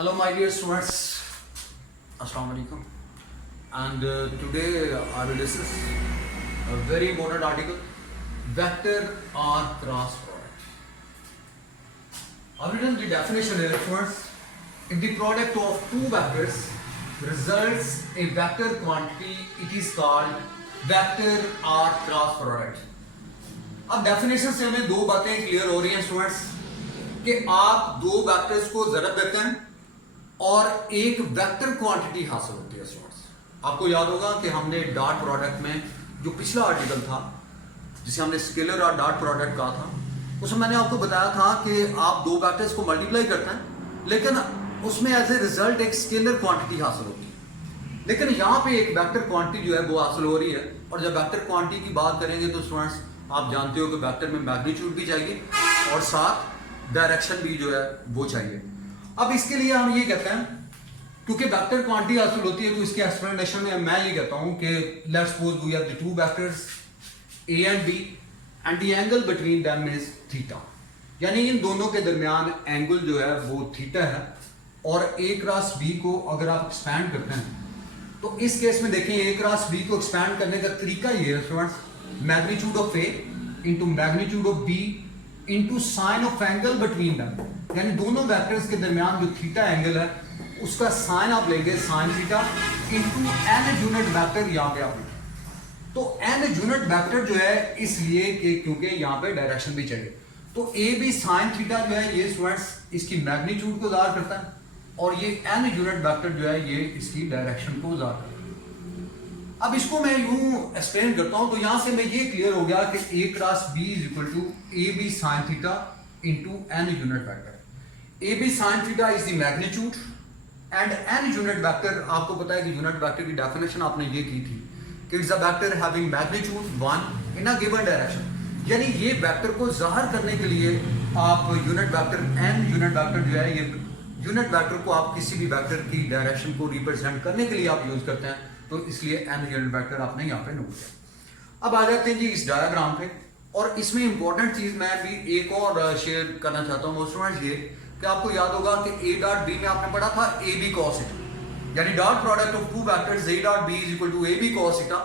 Hello, my dear students. Assalamu alaikum. And today I will discuss a very important article: vector or cross product. I've written the definition here first. If the product of two vectors results a vector quantity, it is called vector or cross product. अब definition से हमें दो बातें clear हो रही हैं students कि आप दो वेक्टर्स को ज़रब देते हैं और एक वेक्टर क्वांटिटी हासिल होती है स्टूडेंट्स। आपको याद होगा कि हमने डॉट प्रोडक्ट में जो पिछला आर्टिकल था जिसे हमने स्केलर और डॉट प्रोडक्ट कहा था, उसमें मैंने आपको बताया था कि आप दो वेक्टर्स को मल्टीप्लाई करते हैं लेकिन उसमें एज ए रिजल्ट एक स्केलर क्वांटिटी हासिल होती है। लेकिन यहाँ पे एक वेक्टर क्वांटिटी जो है वो हासिल हो रही है, और जब वेक्टर क्वांटिटी की बात करेंगे तो स्टूडेंट्स आप जानते हो कि वेक्टर में मैग्नीट्यूड भी चाहिए और साथ डायरेक्शन भी जो है वो चाहिए। अब इसके लिए हम ये कहते हैं क्योंकि वेक्टर क्वांटिटी हासिल होती है तो इसके एक्सप्लेनेशन में मैं ये कहता हूं कि let's suppose we have the two vectors A and B and the angle between them is theta, यानी इन दोनों के दरमियान एंगल जो है वो थीटा है। और ए क्रॉस बी को अगर आप एक्सपैंड करते हैं तो इस केस में देखिए ए क्रॉस बी को एक्सपैंड करने का तरीका ये है students, magnitude of A into magnitude of B into sine of angle between them, यानी दोनों वेक्टर्स के दरमियान जो थीटा एंगल है उसका साइन आप लेंगे sine theta into n unit vector यहाँ पे आप लेंगे। तो एन यूनिट वेक्टर जो है इसलिए कि क्योंकि यहाँ पे डायरेक्शन भी चाहिए, तो ए बी साइन थीटा जो है ये स्टूडेंट्स इसकी मैग्नीट्यूड को ज़ाहिर करता है और ये एन यूनिट वेक्टर जो है ये इसकी डायरेक्शन को ज़ाहिर करता है। अब इसको मैं यूं एक्सप्लेन करता हूं तो यहां से मैं ये क्लियर हो गया कि A cross B is equal to A B sine theta into n unit vector. A B sine theta is the magnitude and n unit vector, आपको पता है कि यूनिट वेक्टर की डेफिनेशन आपने ये की थी कि it's a vector having magnitude 1 in a given direction, यानी ये वेक्टर को जाहिर करने के लिए आप unit vector n unit vector जो है ये यूनिट वेक्टर को आप किसी भी वेक्टर की डायरेक्शन को रिप्रेजेंट करने के लिए आप यूज करते हैं, तो इसलिए एन यूनिट वेक्टर आपने यहाँ पे नोट किया। अब आ जाते हैं जी इस डायग्राम पे, और इसमें इंपॉर्टेंट चीज मैं भी एक और शेयर करना चाहता हूँ स्टूडेंट्स, ये कि आपको याद होगा कि ए डॉट बी में आपने पढ़ा था ए बी कॉस थीटा, यानी dot product of two vectors A dot B is equal to A B cos theta.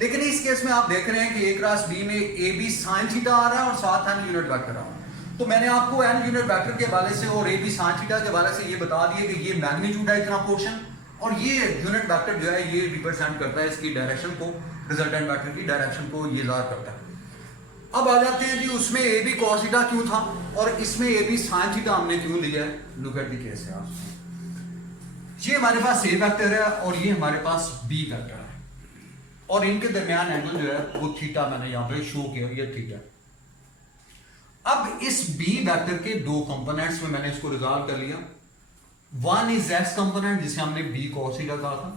लेकिन इस केस में आप देख रहे हैं कि ए क्रॉस बी में ए बी साइन थीटा आ रहा है और साथ एन यूनिट वेक्टर आ रहा है। तो मैंने आपको एन यूनिट वेक्टर के हवाले से और ए बी साइन थीटा के हवाले से ये बता दिए कि ये मैग्नीट्यूड है इतना पोर्शन, और ये यूनिट वेक्टर जो है ये रिप्रेजेंट करता है इसकी डायरेक्शन को, रिजल्टेंट वेक्टर की डायरेक्शन को ये ज़ाहिर करता है। अब आ जाते हैं जी उसमें ए बी कॉस थीटा क्यों था और इसमें ए बी साइन थीटा हमने क्यों लिया है। लुक एट द केस है, ये हमारे पास ए वेक्टर है और ये हमारे पास बी वेक्टर है और इनके दरमियान एंगल जो है वो थीटा मैंने यहाँ पे शो किया, ये थीटा। अब इस बी वेक्टर के दो कंपोनेंट्स में मैंने इसको रिजॉल्व कर लिया। वन इज एक्स कंपोनेंट जिसे हमने बी कॉस थीटा कहा था,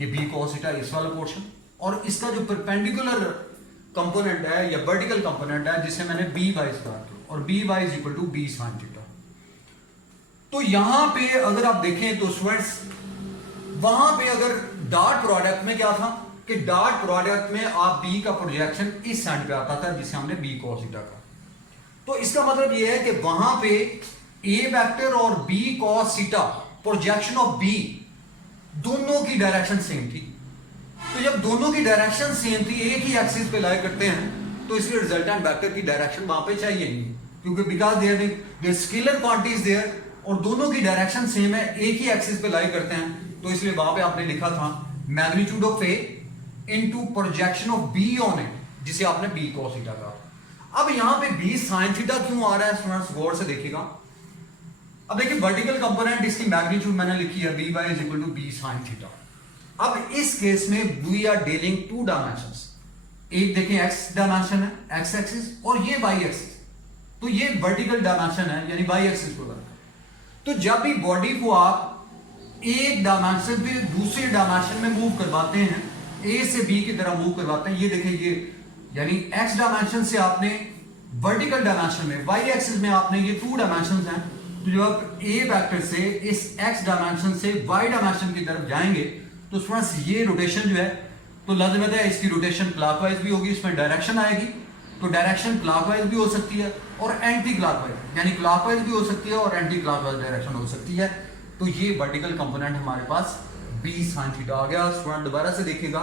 ये बी कॉस थीटा इस वाला पोर्शन, और इसका जो परपेंडिकुलर कंपोनेंट है या वर्टिकल कंपोनेंट है जिसे मैंने बी वाई कहा था, और B y is equal to B sine theta. तो यहां पे अगर आप देखें तो स्टूडेंट्स वहां पे अगर डॉट प्रोडक्ट में क्या था कि डॉट प्रोडक्ट में आप बी का प्रोजेक्शन इस साइड पे आता था जिसे हमने बी कॉस थीटा कहा। तो इसका मतलब यह है कि वहां पे ए वेक्टर और B cos theta projection of B दोनों की डायरेक्शन सेम थी। तो जब दोनों की डायरेक्शन सेम थी, एक ही एक्सिस पे लाई करते हैं, तो इसलिए रिजल्टेंट वेक्टर की डायरेक्शन वहां पे चाहिए नहीं, क्योंकि because there scalar quantity is there और दोनों की डायरेक्शन सेम है, एक ही एक्सिस पे लाई करते हैं, तो इसलिए वहां पे आपने लिखा था magnitude of A into projection of B on A, जिसे आपने बी कॉस थीटा कहा। अब यहां पे बी साइन थीटा क्यों आ रहा है स्टूडेंट्स, गौर से देखिएगा। अब देखिए वर्टिकल कंपोनेंट इसकी मैग्नीट्यूड मैंने लिखी है B y is equal to B sine theta. अब इस केस में we are dealing two dimensions, एक देखें एक्स डायमेंशन है एक्स एक्सिस और ये वाई एक्सिस, तो ये वर्टिकल डायमेंशन है यानी वाई एक्सिस को वर्क। तो जब भी बॉडी को आप एक डायमेंशन पे दूसरे डायमेंशन में मूव करवाते हैं, ए से बी की तरह मूव करवाते हैं, ये देखें ये यानी एक्स डायमेंशन से आपने वर्टिकल डायमेंशन में, वाई एक्सिस में आपने ये टू डायमेंशन हैं, तो जब आप ए वेक्टर से इस एक्स डायमेंशन से वाई डायमेंशन की तरफ जाएंगे तो स्टूडेंट्स ये रोटेशन जो है तो लाज़िमत है इसकी रोटेशन क्लॉकवाइज भी होगी, इसमें डायरेक्शन आएगी, तो डायरेक्शन क्लॉकवाइज भी हो सकती है और एंटी क्लॉकवाइज, यानी क्लॉकवाइज भी हो सकती है और एंटी क्लॉकवाइज डायरेक्शन हो सकती है। तो ये वर्टिकल कंपोनेंट हमारे पास b sin थीटा आ गया। स्टूडेंट दोबारा से देखिएगा,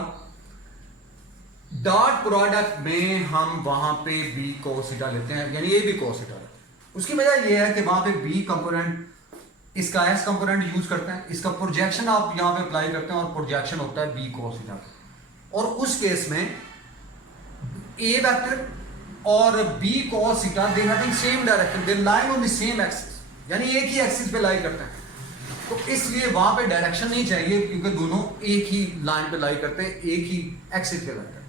डॉट प्रोडक्ट में हम वहां पे b cos थीटा लेते हैं, यानी ये भी cos थीटा लेते हैं। उसकी वजह ये है कि वहां पे b कंपोनेंट इसका s कंपोनेंट यूज करते हैं, इसका प्रोजेक्शन आप यहां पे अप्लाई करते हैं और प्रोजेक्शन होता है b cos थीटा। और उस केस में a वेक्टर और b cos theta they having same direction, they lying on the same axis, यानी एक ही एक्सिस पे लाई करते हैं। तो इसलिए वहां पे डायरेक्शन नहीं चाहिए क्योंकि दोनों एक ही लाइन पे लाई करते हैं, एक ही एक्सिस पे लाई करते हैं।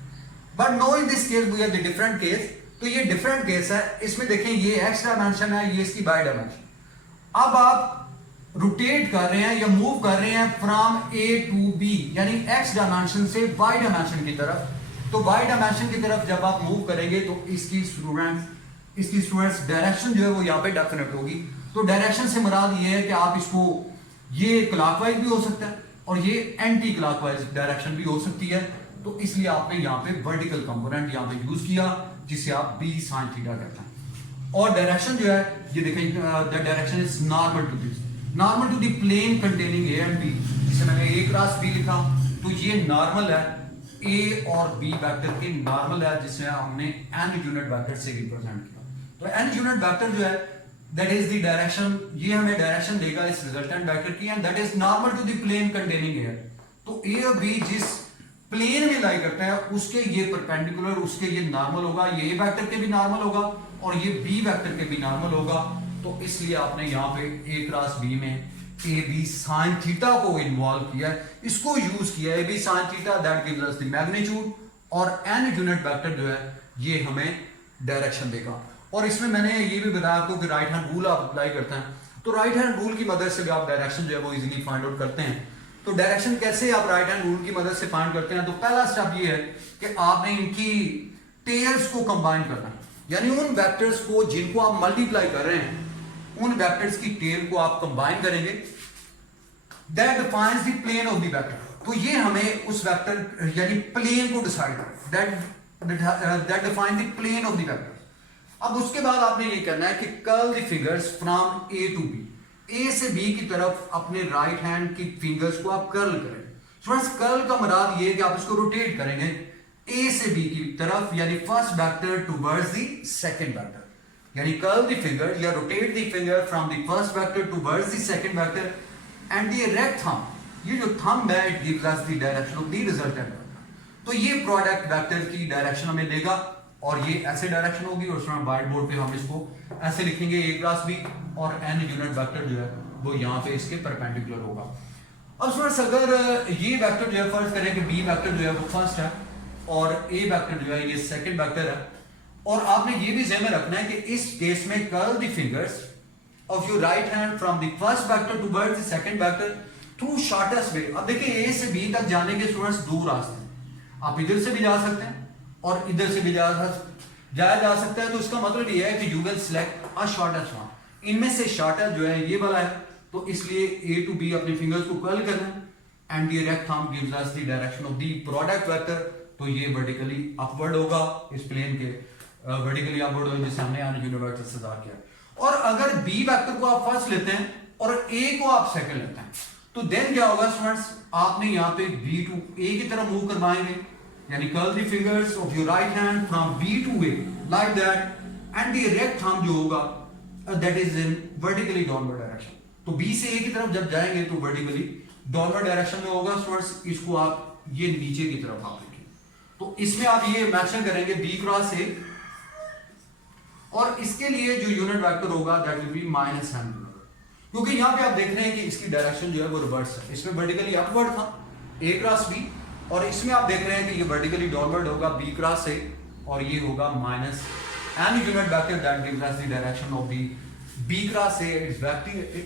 But no in this case we have the different case. तो ये डिफरेंट केस है, इसमें देखें ये x डायमेंशन है, ये इसकी y डायमेंशन। अब आप रोटेट कर रहे हैं या मूव कर रहे हैं फ्रॉम a टू b, यानी x डायमेंशन से y डायमेंशन की तरफ। तो y डायमेंशन की तरफ जब आप मूव करेंगे तो इसकी स्टूडेंट्स डायरेक्शन जो है वो यहाँ पे डेफिनेट होगी। तो डायरेक्शन से मुराद ये है कि आप इसको, ये क्लॉकवाइज भी हो सकता है और ये एंटी क्लॉकवाइज डायरेक्शन भी हो सकती है। तो इसलिए आपने यहाँ पे वर्टिकल कंपोनेंट यहाँ पे यूज किया जिसे आप b sin थीटा कहते हैं। और डायरेक्शन जो है ये देखें, the direction is normal to this, normal to the plane containing a and b, जिसे मैंने a क्रॉस b लिखा। तो ये नॉर्मल है a और b वेक्टर के नॉर्मल है, जिसे हमने n यूनिट वेक्टर से रिप्रेजेंट किया। तो n यूनिट वेक्टर जो है दैट इज द डायरेक्शन, ये हमें डायरेक्शन देगा इस रिजल्टेंट वेक्टर की, and that is normal to the plane containing a। तो a और b जिस प्लेन में लाई करते हैं उसके ये परपेंडिकुलर, उसके ये नॉर्मल होगा, ये a वेक्टर के भी नॉर्मल होगा और ये b वेक्टर के भी नॉर्मल होगा। तो इसलिए आपने यहाँ पे a क्रॉस b में ए बी साइन थीटा को इन्वॉल्व किया है, इसको यूज किया है। A B sine theta that gives us the magnitude, और n यूनिट वेक्टर जो है ये हमें डायरेक्शन देगा। और इसमें मैंने ये भी बताया आपको कि राइट हैंड रूल आप अप्लाई करते हैं, तो राइट हैंड रूल की मदद से भी आप डायरेक्शन जो है वो इजीली फाइंड आउट करते हैं। तो डायरेक्शन कैसे आप राइट हैंड रूल की मदद से फाइंड करते हैं? तो पहला स्टेप ये है कि आपने इनकी टेल्स को कंबाइन करना है, यानी उन वेक्टर्स को जिनको आप मल्टीप्लाई कर रहे हैं उन वेक्टर्स की टेल को आप कंबाइन करेंगे। That defines the plane of the vector. तो ये हमें उस वेक्टर यानी प्लेन को decide that define the plane of the vector. अब उसके बाद आपने ये करना है कि curl the fingers from A to B, A से बी की तरफ अपने राइट हैंड की फिंगर्स को आप कर्ल करें। फ्रेंड्स कर्ल का मुराद ये है कि आप इसको रोटेट करेंगे ए से बी की तरफ, यानी first vector towards the second vector, यानी कर्ल द फिंगर या rotate the finger from the first vector towards the second vector and the erect thumb, ये जो थंब है it gives us the direction of the resultant vector. तो ये product vector की direction हमें देगा और ये ऐसे डायरेक्शन होगी, और उसमें व्हाइट बोर्ड पे हम इसको ऐसे लिखेंगे a क्रॉस b, और n यूनिट वेक्टर जो है वो यहाँ पे इसके परपेंडिकुलर होगा। अब फ्रेंड्स अगर ये वेक्टर जो है फर्ज करें कि b वेक्टर जो है वो फर्स्ट है और a वेक्टर जो है ये सेकंड वेक्टर है, और आपने ये भी ज़हन में रखना है कि इस केस में curl the fingers of your right hand from the first vector towards the second vector through shortest वे। अब देखिए a से b तक जाने के स्टूडेंट्स दो रास्ते हैं, आप इधर से भी जा सकते हैं और इधर से भी जाया जा सकता है। तो इसका मतलब ये है कि you will select a shortest one, इनमें से शॉर्टेस्ट जो है ये वाला है, तो इसलिए a टू b अपने फिंगर्स को कर्ल करना है and the erect thumb gives us the direction of the product vector. तो ये वर्टिकली अपवर्ड होगा, इस प्लेन के वर्टिकली अपवर्ड होगा, जिसे हमने यानी यूनिवर्सल से ड्रा किया। और अगर b वेक्टर को आप फर्स्ट लेते हैं और a को आप सेकंड लेते हैं, तो देन क्या होगा स्टूडेंट्स, आपने यहाँ पे b टू a की तरफ मूव करवाएंगे, यानी curl the fingers of your right hand from b to a like that, and the erect thumb जो होगा that is in vertically downward direction. तो b से a की तरफ जब जाएंगे तो वर्टिकली डाउनवर्ड डायरेक्शन में होगा स्टूडेंट्स, इसको आप ये नीचे की तरफ आप लिखेंगे। तो इसमें आप ये मेंशन करेंगे b क्रॉस a, और इसके लिए जो यूनिट वेक्टर होगा दैट विल बी -m, क्योंकि यहाँ पे आप देख रहे हैं कि इसकी डायरेक्शन जो है वो रिवर्स है। इसमें वर्टिकली अपवर्ड था a क्रॉस b, और इसमें आप देख रहे हैं कि ये वर्टिकली डाउनवर्ड होगा b क्रॉस a, और ये होगा -m unit vector that gives us the direction of the b cross a,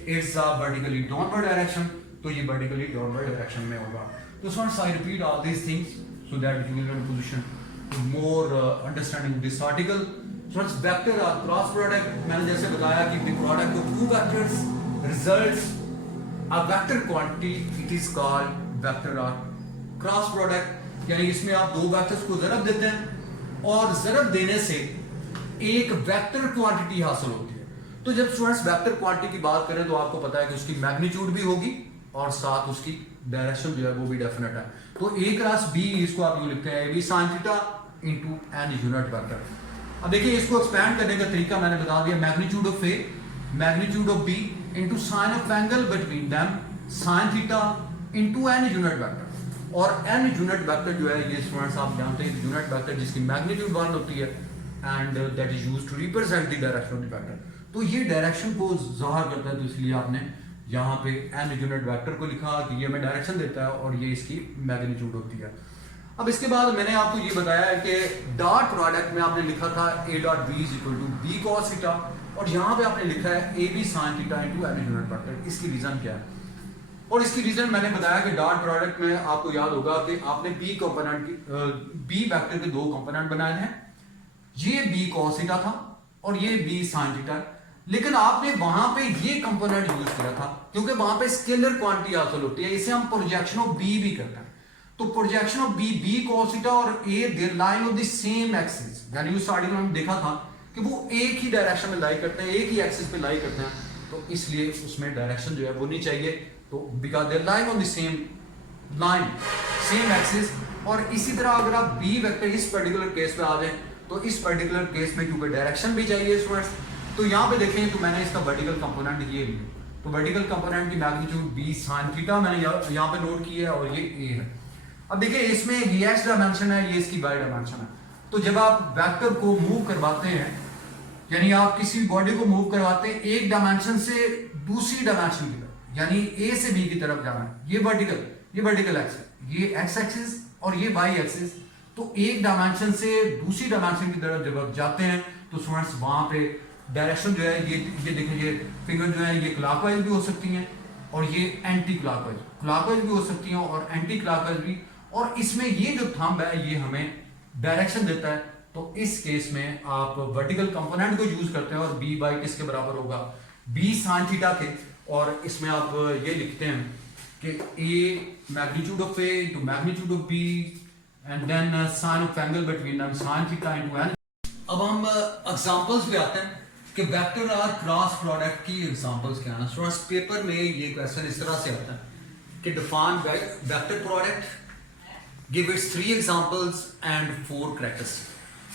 it's a vertically downward direction. तो ये वर्टिकली डाउनवर्ड डायरेक्शन में होगा। तो students I repeat all these things so that you will be in position to more understanding this article. Students vector or cross product, मैंने जैसे बताया कि the product of two vectors results a vector quantity, it is called vector or cross product. यानी इसमें आप दो vectors को ज़रब देते हैं और ज़रब देने से एक वेक्टर क्वांटिटी हासिल होती है। तो जब स्टूडेंट्स वेक्टर क्वांटिटी की बात करें तो आपको पता है कि उसकी मैग्नीट्यूड भी होगी और साथ उसकी डायरेक्शन जो है वो भी डेफिनेट है। तो ए क्रॉस बी, इसको आप यूं लिखते हैं B sine theta into N unit vector. अब देखिए इसको एक्सपैंड करने का तरीका मैंने बता दिया, magnitude of A magnitude of B into sine of angle between them sine theta into N unit vector. और एन यूनिट वेक्टर जो है ये स्टूडेंट्स आप जानते हैं यूनिट वेक्टर जिसकी मैग्नीट्यूड 1 होती है and that is used to represent the direction of the vector. तो ये डायरेक्शन को ज़ाहिर करता है, तो इसलिए आपने यहाँ पे एन यूनिट वेक्टर को लिखा कि ये हमें डायरेक्शन देता है और ये इसकी मैग्नीट्यूड होती है। अब इसके बाद मैंने आपको ये बताया है कि डॉट प्रोडक्ट में आपने लिखा था A dot B is equal to B cos theta, और यहाँ पे आपने लिखा है A B sine theta into N unit vector. इसकी रीजन क्या है? और इसकी रीजन मैंने बताया कि डॉट प्रोडक्ट में आपको याद होगा कि आपने बी कंपोनेंट की बी वेक्टर के दो कंपोनेंट बनाए हैं, ये बी कॉस थीटा था और ये बी साइन थीटा, लेकिन आपने वहां पे ये कंपोनेंट यूज किया था क्योंकि वहां पे स्केलर क्वांटिटी हासिल होती है, इसे हम प्रोजेक्शन ऑफ बी भी करते हैं। तो projection of B B cos theta और A the line of the same axis, यानी स्टार्टिंग में हम देखा था कि वो एक ही डायरेक्शन में लाई करते हैं, एक ही एक्सिस पे लाई करते हैं, तो इसलिए उसमें डायरेक्शन जो है वो नहीं चाहिए, तो because they line on the same line same axis. और इसी तरह अगर आप बी वेक्टर इस पर्टिकुलर केस पे आ जाए तो इस पर्टिकुलर केस में क्योंकि डायरेक्शन भी चाहिए स्टूडेंट्स, तो यहाँ पे देखें तो मैंने इसका वर्टिकल कंपोनेंट ये लिया, तो वर्टिकल कंपोनेंट की मैग्नीट्यूड बी साइन थीटा मैंने यहाँ पे नोट की है और ये ए है। अब देखिए इसमें ये एक्स डायमेंशन है, ये इसकी वाई डायमेंशन है, तो जब आप वेक्टर को मूव करवाते हैं यानी आप किसी बॉडी को मूव करवाते हैं एक डायमेंशन से दूसरी डायमेंशन की तरफ, यानी ए से बी की तरफ जाना है, ये वर्टिकल एक्स है, ये एक्स एक्सिस और ये वाई एक्सिस, तो एक डायमेंशन से दूसरी डायमेंशन की तरफ जब आप जाते हैं तो स्टूडेंट्स वहां पे डायरेक्शन जो है ये देखिए फिंगर जो है ये क्लॉकवाइज भी हो सकती हैं और ये एंटी क्लॉकवाइज भी हो सकती हैं और एंटी क्लॉकवाइज भी, और इसमें ये जो थंब है ये हमें डायरेक्शन देता है। तो इस केस में आप वर्टिकल कंपोनेंट को यूज करते हैं और बी बाई किसके बराबर होगा, बी साइन थीटा के, और इसमें आप ये लिखते हैं कि A magnitude of A into magnitude of B and then sine of angle between them sine theta into n. अब हम एग्जांपल्स पे आते हैं कि वेक्टर और क्रॉस प्रोडक्ट की एग्जांपल्स क्या है। स्टूडेंट्स पेपर में ये क्वेश्चन इस तरह से आता है कि define vector product, give its 3 examples and 4 characteristics.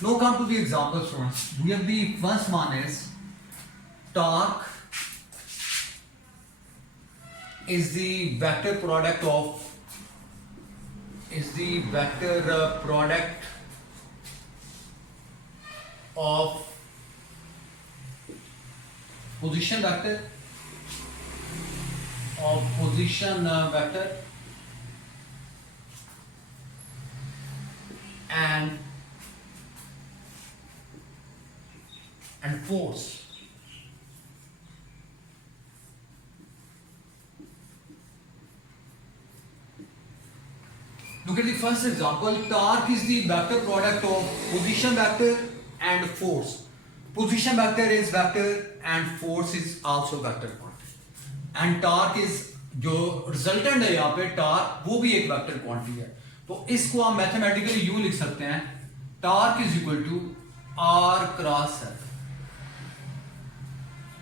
Now come to the examples students. We have the first one is torque is the vector product of position vector and force. Look at the first example. Torque is the vector product of position vector and force. Position vector is vector and force is also vector quantity. And torque is जो resultant है यहाँ पे torque वो भी एक vector quantity है, तो इसको हम मैथमेटिकली यूं लिख सकते हैं torque is equal to r cross F.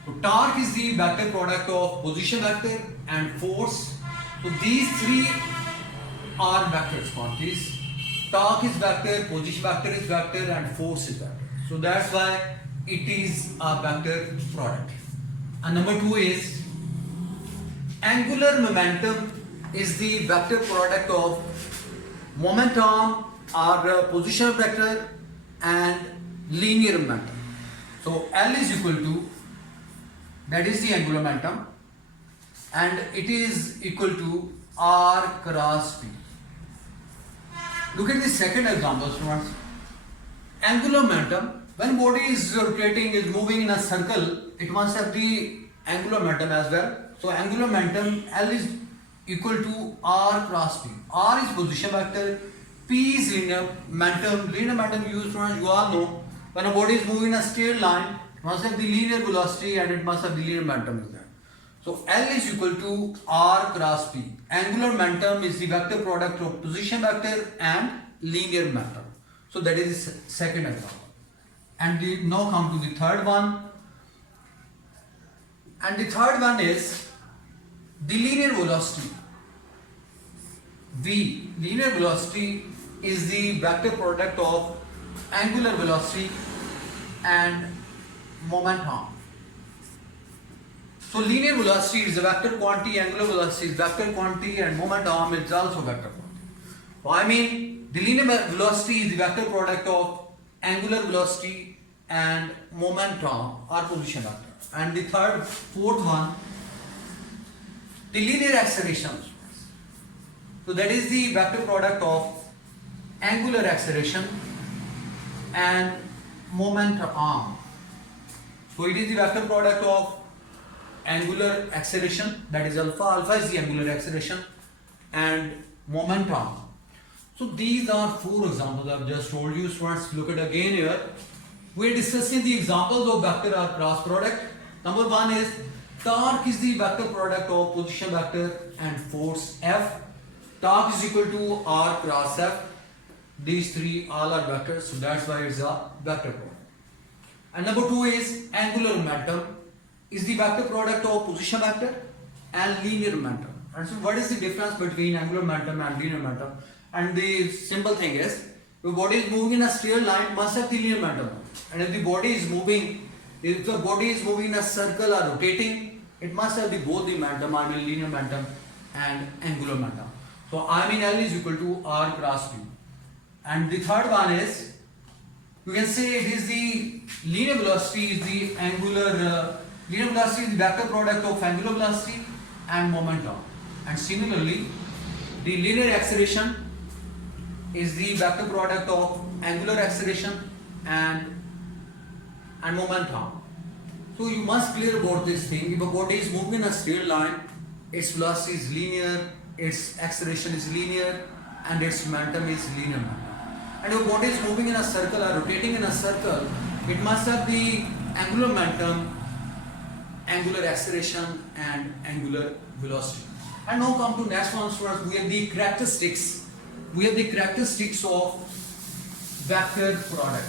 तो torque is the vector product of position vector and force, तो these three are vector quantities, torque is vector, position vector is vector and force is vector, so that's why it is a vector product. And number 2 is angular momentum is the vector product of momentum or position vector and linear momentum. So L is equal to, that is the angular momentum, and it is equal to R cross P. Look at the second example students. Angular momentum, when body is rotating, is moving in a circle, it must have the angular momentum as well. So angular momentum L is equal to R cross P. R is position vector, P is linear momentum. Linear momentum used for, you all know, when a body is moving in a straight line, it must have the linear velocity and it must have the linear momentum is there. So L is equal to R cross P. Angular momentum is the vector product of position vector and linear momentum. So that is the second example. And now come to the third one. And the third one is the linear velocity. V, linear velocity is the vector product of angular velocity and momentum. So linear velocity is a vector quantity, angular velocity is vector quantity, and momentum is also vector quantity. So I mean the linear velocity is the vector product of angular velocity and momentum or position vector. And the fourth one, the linear acceleration. So that is the vector product of angular acceleration and momentum. So it is the vector product of angular acceleration, that is alpha. Alpha is the angular acceleration, and momentum. So these are four examples I've just told you. Students, look at again here. We're discussing the examples of vector or cross product. Number one is torque is the vector product of position vector and force F. Torque is equal to R cross F. These three all are vectors, so that's why it's a vector product. And number two is angular momentum is the vector product of position vector and linear momentum. And so what is the difference between angular momentum and linear momentum? And the simple thing is, if the body is moving in a straight line, must have the linear momentum. And if the body is moving in a circle or rotating, it must have both the momentum, I mean linear momentum and angular momentum. So I mean L is equal to R cross B. And the third one is, you can say it is the linear velocity is the linear velocity is the vector product of angular velocity and momentum. And similarly, the linear acceleration is the vector product of angular acceleration and momentum. So you must clear about this thing. If a body is moving in a straight line, its velocity is linear, its acceleration is linear, and its momentum is linear. And if a body is moving in a circle or rotating in a circle, it must have the angular momentum, angular acceleration, and angular velocity. And now come to next one, students. We have the characteristics. We have the characteristics of vector product.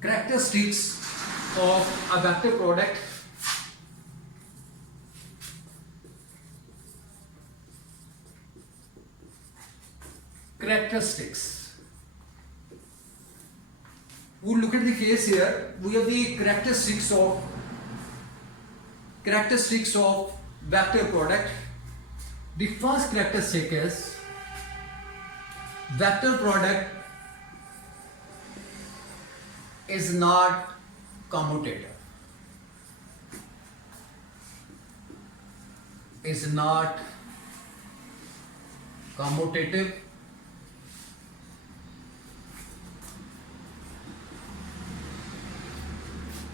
Characteristics of a vector product. Characteristics. We'll look at the case here. We have the characteristics of vector product. The first characteristic is vector product is not commutative. Is not commutative.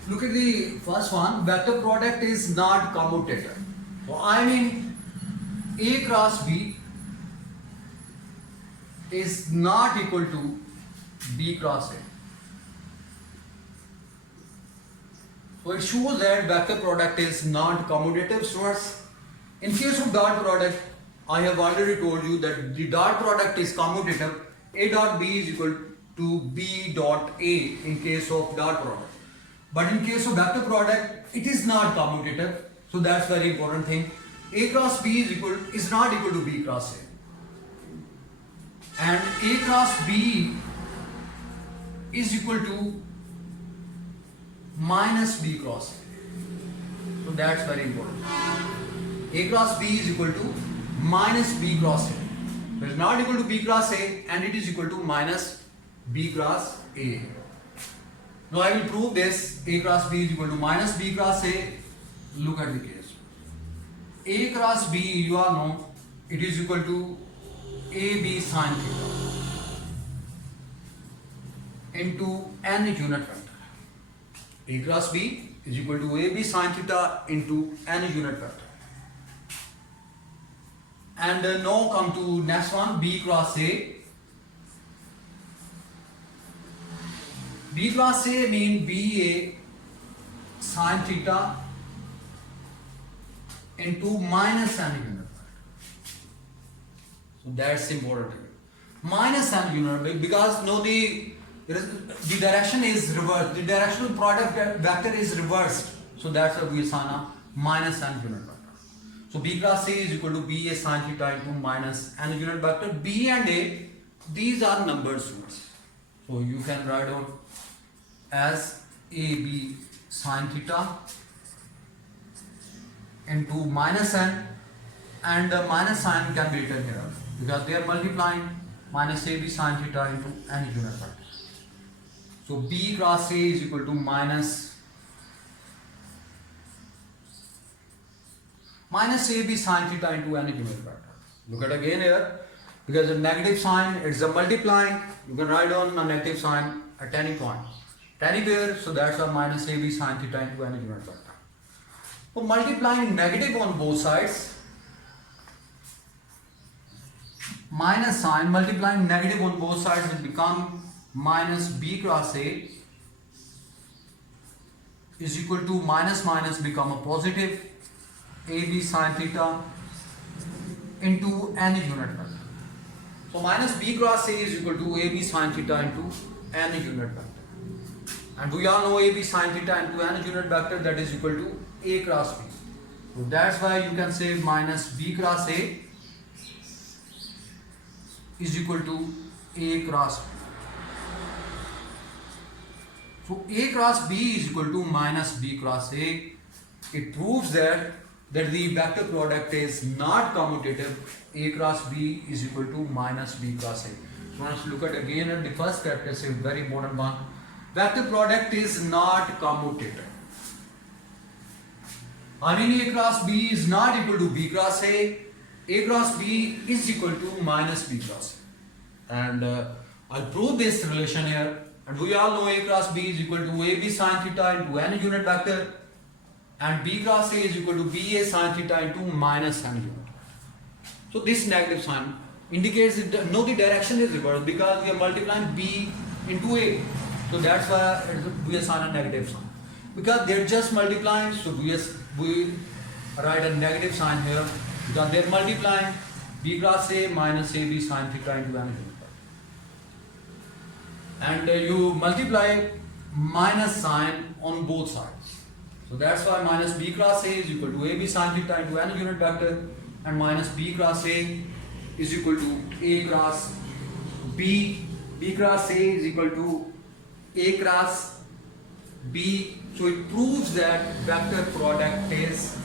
Look at the first one. Vector product is not commutative. So I mean A cross B is not equal to B cross A. So it shows that vector product is not commutative. So in case of dot product, I have already told you that the dot product is commutative. A dot B is equal to B dot A in case of dot product. But in case of vector product, it is not commutative. So that's very important thing. A cross B is not equal to B cross A. And A cross B is equal to minus B cross A. So that's very important. A cross B is equal to minus B cross A. It is not equal to B cross A, and it is equal to minus B cross A. Now I will prove this. A cross B is equal to minus B cross A. Look at the case. A cross B, you all know, it is equal to AB sin theta into n unit vector. A cross B is equal to AB sin theta into n unit vector. And now come to next one, B cross A. B cross A means BA sin theta into minus n unit vector. So that's important. minus n unit because no the direction is reversed. The directional product vector is reversed. So that's why we assign a minus n unit vector. So B cross A is equal to B A sin theta into minus n unit vector. B and A, these are numbered units. So you can write out as AB sin theta into minus n, and the minus sign can be written here because they are multiplying minus AB sin theta into n unit vector. So B cross A is equal to minus AB sin theta into n unit vector. Look at again here, because the negative sign, it's a multiplying, you can write on a negative sign at any point, anywhere, so that's a minus AB sin theta into n unit vector. So multiplying negative on both sides, minus sign multiplying negative on both sides will become minus B cross A is equal to minus become a positive AB sin theta into n unit vector. So minus B cross A is equal to AB sin theta into n unit vector. And we all know AB sin theta into n unit vector, that is equal to A cross B. So that's why you can say minus B cross A is equal to A cross B. So A cross B is equal to minus B cross A. It proves that the vector product is not commutative. A cross B is equal to minus B cross A. So let's look at again at the first characteristic, very important one. Vector product is not commutative. I mean A cross B is not equal to B cross A. A cross B is equal to minus B cross A. And I'll prove this relation here. And we all know A cross B is equal to AB sin theta into n unit vector, and B cross A is equal to BA sin theta into minus n unit. So this negative sign indicates that no, the direction is reversed because we are multiplying B into A. So that's why we assign a negative sign. Because they're just multiplying, so we write a negative sign here because they're multiplying B cross A minus AB sin theta into n unit. And you multiply minus sign on both sides. So that's why minus B cross A is equal to AB sin theta into n unit vector, and minus B cross A is equal to A cross B. B cross A is equal to A cross B. So it proves that vector product is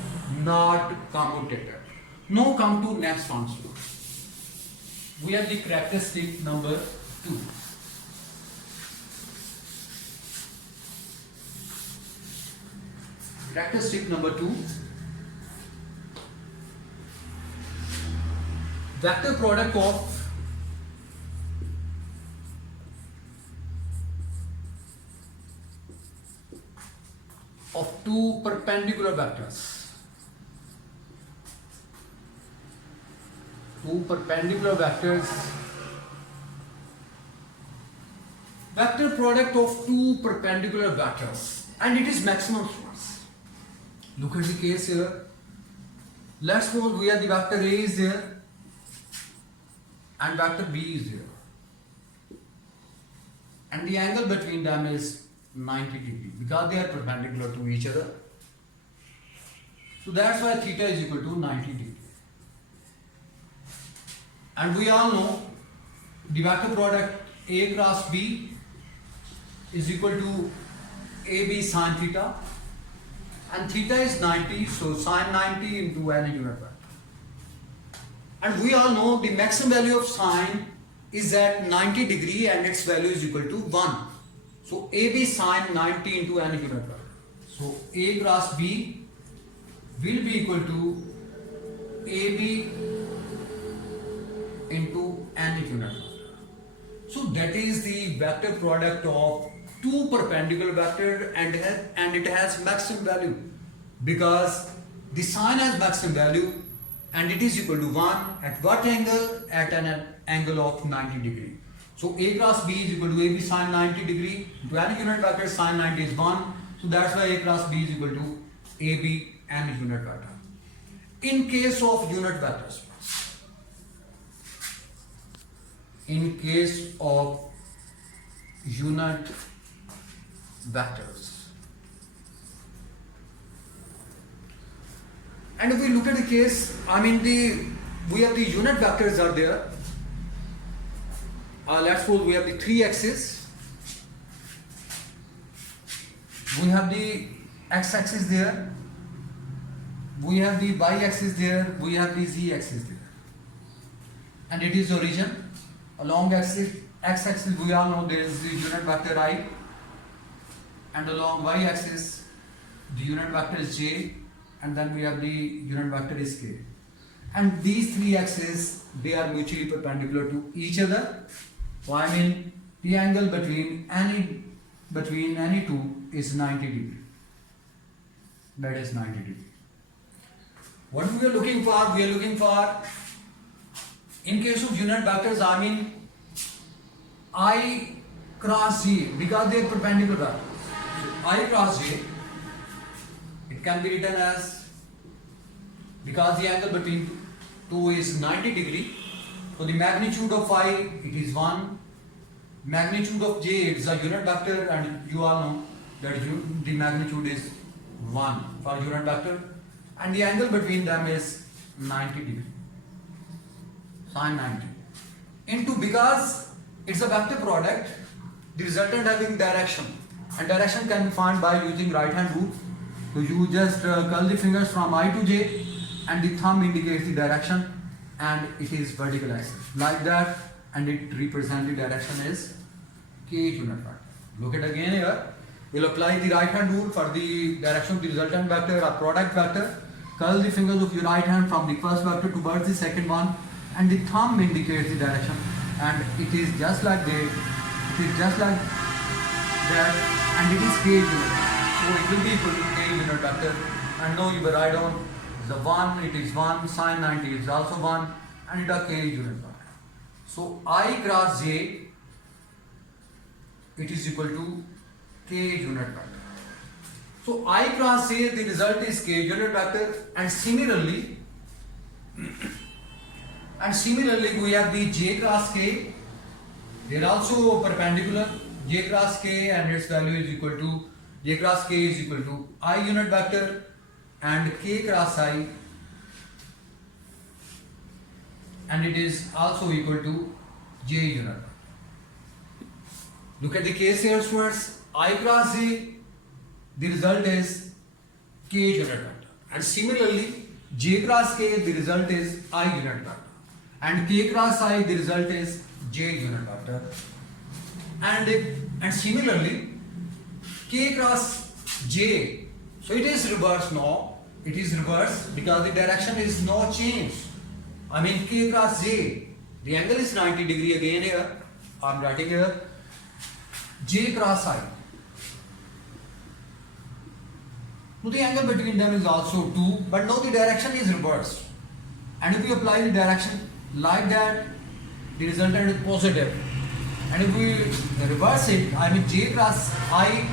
not commutative. Now come to next one. We have the characteristic number 2. Characteristic number 2. Vector product of two perpendicular vectors. Two perpendicular vectors. Vector product of two perpendicular vectors, and it is maximum force. Look at the case here. Let's suppose we have the vector A is there and vector B is there, and the angle between them is 90 degrees because they are perpendicular to each other. So that's why theta is equal to 90 degrees. And we all know the vector product A cross B is equal to AB sin theta, and theta is 90, so sin 90 into n unit vector. And we all know the maximum value of sine is at 90 degree and its value is equal to 1. So AB sin 90 into n unit vector. So A cross B will be equal to AB into n unit vector. So that is the vector product of two perpendicular vectors, and it has maximum value because the sine has maximum value and it is equal to 1 at what angle? At an angle of 90 degree. So A cross B is equal to AB sin 90 degree to n unit vector, sin 90 is 1. So that's why A cross B is equal to AB n unit vector. In case of unit vectors, in case of unit vectors. And if we look at the case, we have the unit vectors are there. Let's suppose we have the 3 axes. We have the x-axis there. We have the y-axis there. We have the z-axis there. And it is origin. Along x-axis we all know there is the unit vector I. And along y-axis the unit vector is j. And then we have the unit vector is k. And these 3 axes, they are mutually perpendicular to each other. So the angle between any two is 90 degree. That is 90 degree. What we are looking for? We are looking for, in case of unit vectors, I cross j, because they are perpendicular. I cross j, it can be written as, because the angle between two is 90 degree, so the magnitude of I, it is 1. Magnitude of j, it is a unit vector, and you all know that the magnitude is 1 for unit vector, and the angle between them is 90 degree, sine 90. Into, because it's a vector product, the resultant having direction, and direction can be found by using right hand rule. So you just curl the fingers from I to j, and the thumb indicates the direction, and it is vertical axis like that, and it represents the direction is k unit vector. Look at again here. We'll apply the right hand rule for the direction of the resultant vector or product vector. Curl the fingers of your right hand from the first vector towards the second one, and the thumb indicates the direction, and it is just like that. It is just like that, and it is k unit. So it will be equal to k unit vector. And now you will write down the 1, it is 1, sine 90 is also 1, and it is k unit vector. So I cross j, it is equal to k unit vector. So I cross j, the result is k unit vector, and similarly we have the j cross k. They are also perpendicular. J cross k, and its value is equal to, j cross k is equal to I unit vector, and k cross I, and it is also equal to j unit. Look at the case here first. I cross j, the result is k unit vector, and similarly j cross k, the result is I unit vector, and k cross I, the result is j unit vector, and similarly k cross j, so it is reverse now. It is reverse because the direction is no change. K cross j, the angle is 90 degree again here. I am writing here j cross I. So the angle between them is also 2, but now the direction is reversed. And if we apply the direction like that, the resultant is positive. And if we reverse it, j cross I,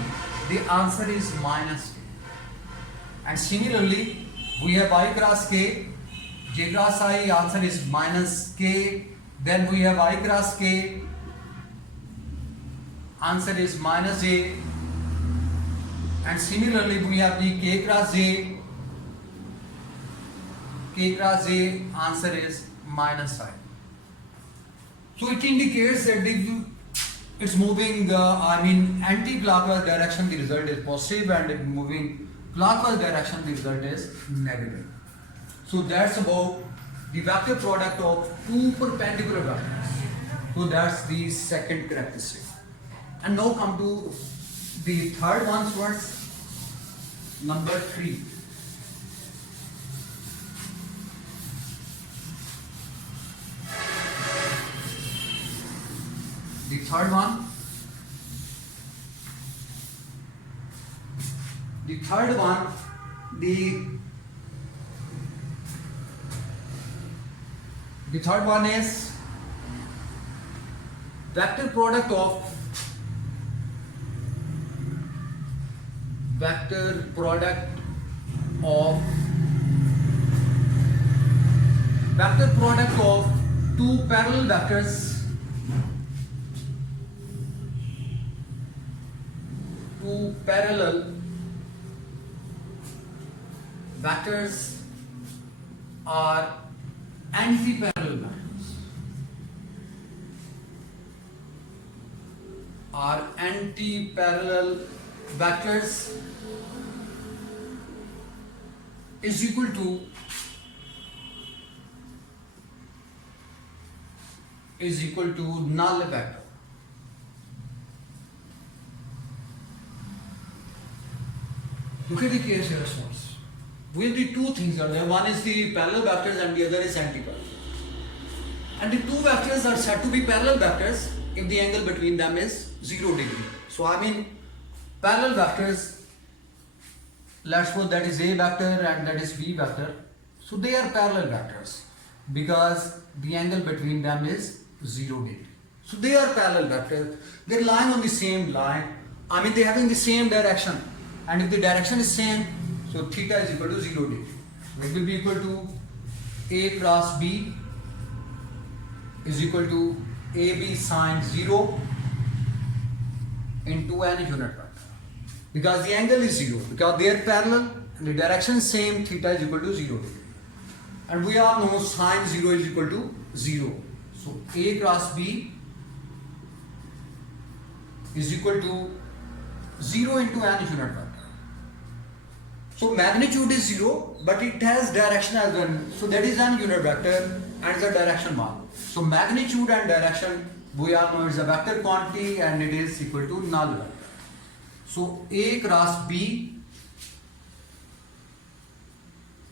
the answer is minus k. And similarly, we have I cross k, j cross I, answer is minus k. Then we have I cross k, answer is minus j. And similarly, we have the k cross j, answer is minus I. So it indicates that if it's moving anti-clockwise direction, the result is positive, and if moving clockwise direction, the result is negative. So that's about the vector product of two perpendicular vectors. So that's the second characteristic. And now come to the third one first, number 3. The third one, the third one is vector product of two parallel vectors two parallel vectors are anti-parallel vectors. Are anti-parallel vectors is equal to null vector. Look at the case here, students. With the two things are there. One is the parallel vectors and the other is anti-parallel. And the two vectors are said to be parallel vectors if the angle between them is 0 degree. So I mean parallel vectors, let's suppose that is A vector and that is B vector. So they are parallel vectors because the angle between them is 0 degree. So they are parallel vectors. They're lying on the same line. I mean they're having the same direction. And if the direction is same, so theta is equal to 0 degree. So it will be equal to A cross B is equal to AB sine 0 into any unit vector. Because the angle is 0. Because they are parallel and the direction is same, theta is equal to 0 degree. And we all know sine 0 is equal to 0. So A cross B is equal to 0 into any unit vector. So magnitude is 0, but it has direction as well. So that is an unit vector and the direction mark. So magnitude and direction, we all know is a vector quantity and it is equal to null vector. So A cross B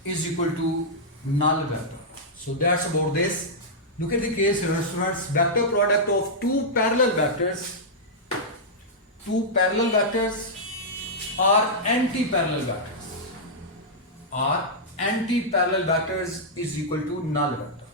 is equal to null vector. So that's about this. Look at the case here, students. Vector product of two parallel vectors are anti-parallel vectors. Anti-parallel vectors is equal to null vector.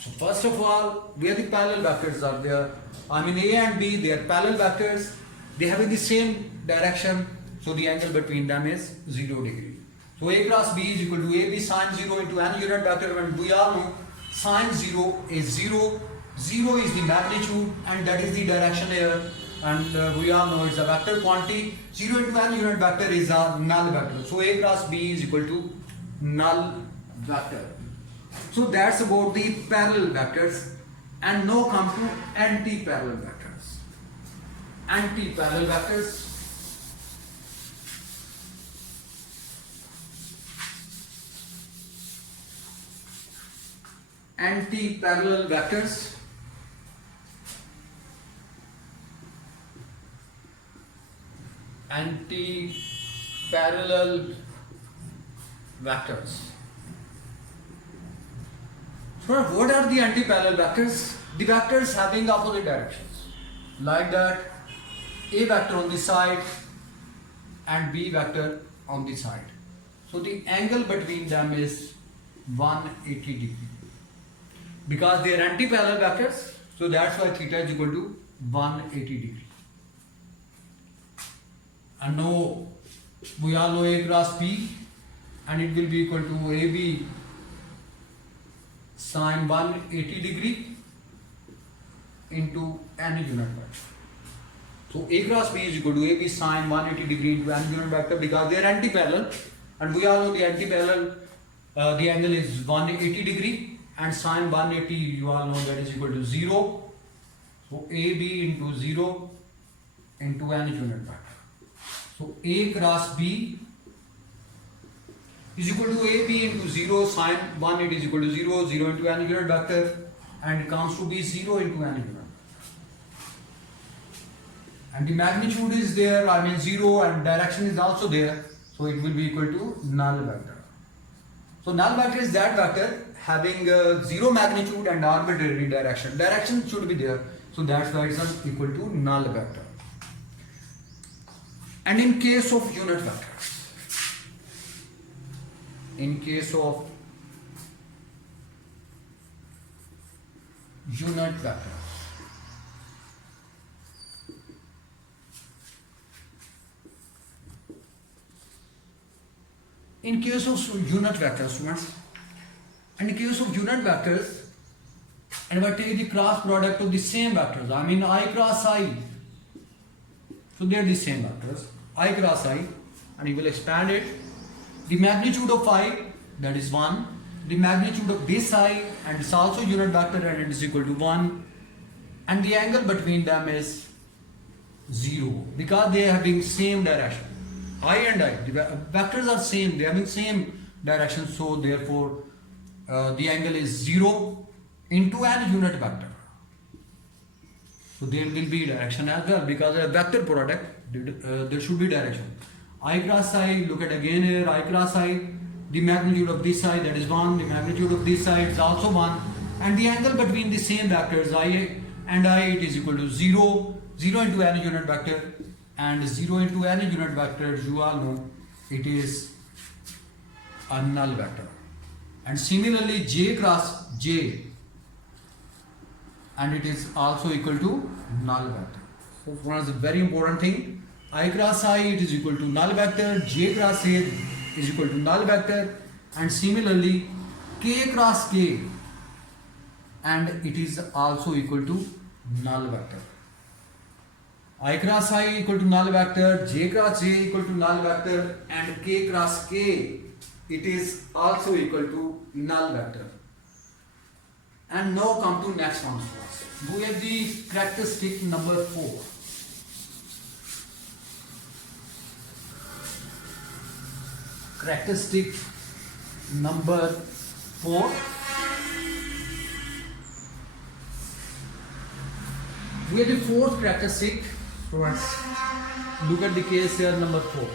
So first of all, where the parallel vectors are there, I mean A and B, they are parallel vectors. They have in the same direction, so the angle between them is 0 degree. So A cross B is equal to AB sine 0 into any unit vector, and we all know sine 0 is 0. 0 is the magnitude and that is the direction here. And we all know it's a vector quantity. 0 into any unit vector is a null vector. So A cross B is equal to null vector. So that's about the parallel vectors. And now come to anti-parallel vectors. Anti-parallel vectors. Anti-parallel vectors. Anti-parallel vectors. So what are the anti-parallel vectors? The vectors having opposite directions. Like that, A vector on the side and B vector on the side. So the angle between them is 180 degree. Because they are anti-parallel vectors, so that's why theta is equal to 180 degree. And now we all know A cross B, and it will be equal to AB sine 180 degree into any unit vector. So A cross B is equal to AB sine 180 degree into any unit vector because they are anti-parallel, and we all know the anti-parallel the angle is 180 degree, and sine 180 you all know that is equal to 0. So AB into 0 into any unit vector. So A cross B is equal to AB into 0, sine 180 is equal to 0, 0 into any unit vector, and it comes to be 0 into any unit vector. And the magnitude is there, I mean 0, and direction is also there, so it will be equal to null vector. So null vector is that vector having 0 magnitude and arbitrary direction. Direction should be there, so that's why it's equal to null vector. And in case of unit vectors, in case of unit vectors, in case of unit vectors, students, and in case of unit vectors, and if I take the cross product of the same vectors, I mean I cross I, So they are the same vectors, I cross I, and you will expand it. The magnitude of I, that is 1. The magnitude of this I, and it's also unit vector, and it is equal to 1. And the angle between them is 0 because they are having same direction. I and I, the vectors are same, they are having same direction, so therefore the angle is 0 into an unit vector. So there will be direction as well because a vector product, there should be direction. I cross I, look at again here, I cross I, the magnitude of this side, that is 1, the magnitude of this side is also 1, and the angle between the same vectors I and I, it is equal to 0, 0 into any unit vector, and 0 into any unit vector, you all know, it is a null vector. And similarly J cross J, and it is also equal to null vector. So one is a very important thing. I cross I, it is equal to null vector, J cross A is equal to null vector, and similarly K cross K, and it is also equal to null vector. I cross I equal to null vector, J cross J equal to null vector, and K cross K, it is also equal to null vector. And now come to next one first. We have the characteristic number 4. Characteristic number 4. We have the fourth characteristic. So let's look at the case here, number 4.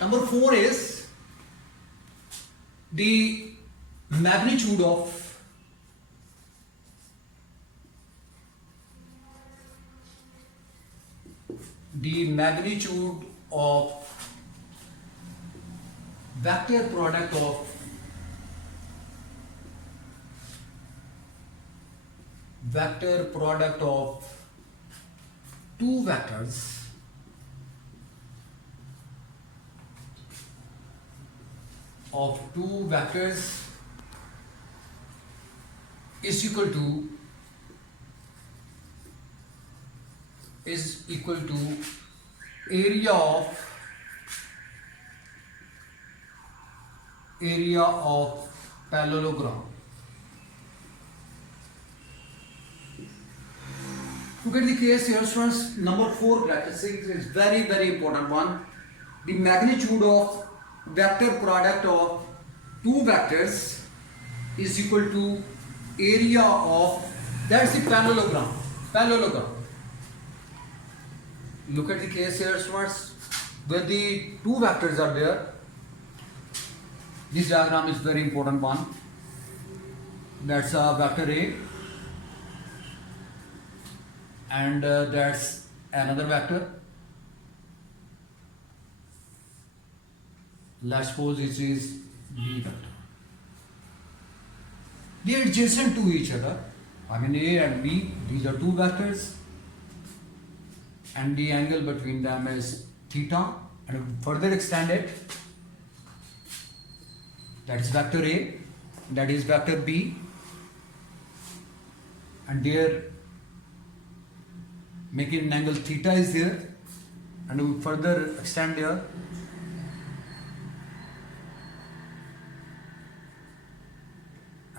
Number 4 is the magnitude of vector product of two vectors is equal to area of parallelogram. Look at the case here, students. Number 4 characteristic is very, very important one. The magnitude of vector product of two vectors is equal to area of, that's the parallelogram. Look at the case here, students, where the two vectors are there. This diagram is very important one. That's a vector A, and that's another vector. Let's suppose this is B vector. They are adjacent to each other. I mean A and B, these are two vectors, and the angle between them is theta. And further extend it, that's vector A, that is vector B, and there making an angle theta is there, and we further extend there,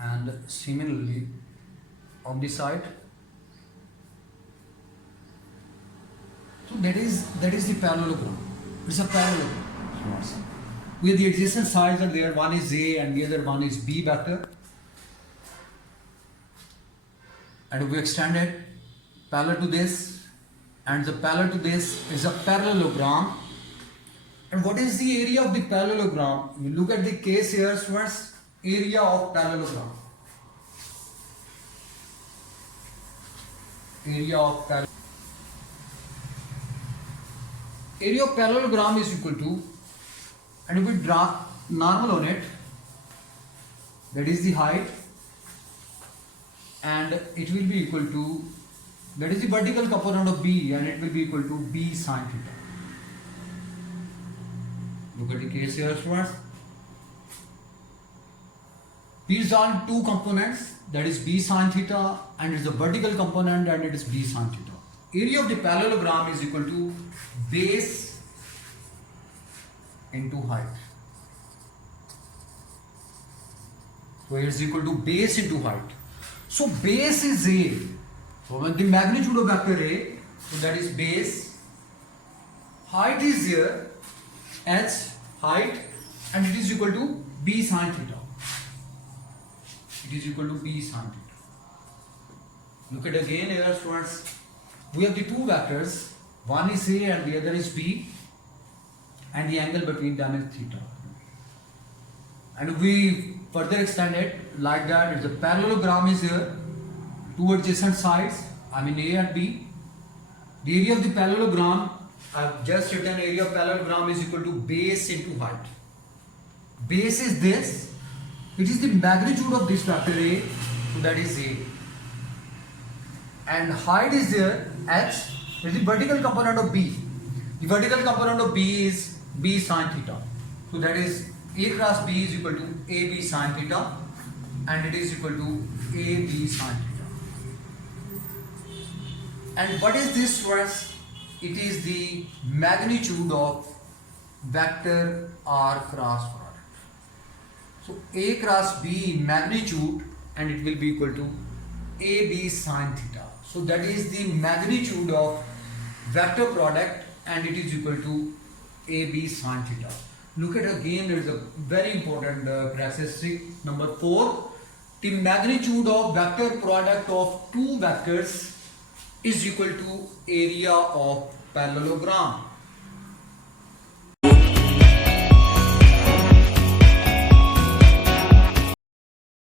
and similarly on this side. So that is the parallelogram. It's a parallelogram. Where the adjacent sides are there, one is A and the other one is B vector, and we extend it parallel to this, and the parallel to this is a parallelogram. And what is the area of the parallelogram? You look at the case here first. Area of parallelogram. Area of parallelogram is equal to, and if we draw normal on it, that is the height, and it will be equal to, that is the vertical component of B, and it will be equal to B sin theta. Look at the case here first. These are two components, that is B sin theta, and it's the vertical component, and it is B sin theta. area of the parallelogram is equal to base into height. So it is equal to base into height. So base is A. So when the magnitude of vector A, so that is base. Height is here, h height, and it is equal to b sin theta. It is equal to b sin theta. Look at again here, students. We have the two vectors. One is A and the other is B, and the angle between them is theta. And we further extend it like that. If the parallelogram is here, two adjacent sides, I mean A and B. The area of the parallelogram, I have just written area of parallelogram is equal to base into height. Base is this. It is the magnitude of this vector A, so that is A. And height is there, h, is the vertical component of B. The vertical component of B is b sin theta. So that is A cross B is equal to AB sin theta, and it is equal to AB sin theta. And what is this for us? It is the magnitude of vector R cross product. So A cross B magnitude, and it will be equal to AB sin theta. So that is the magnitude of vector product, and it is equal to AB sin theta. Look at again, there is a very important characteristic number 4. The magnitude of vector product of two vectors is equal to area of parallelogram.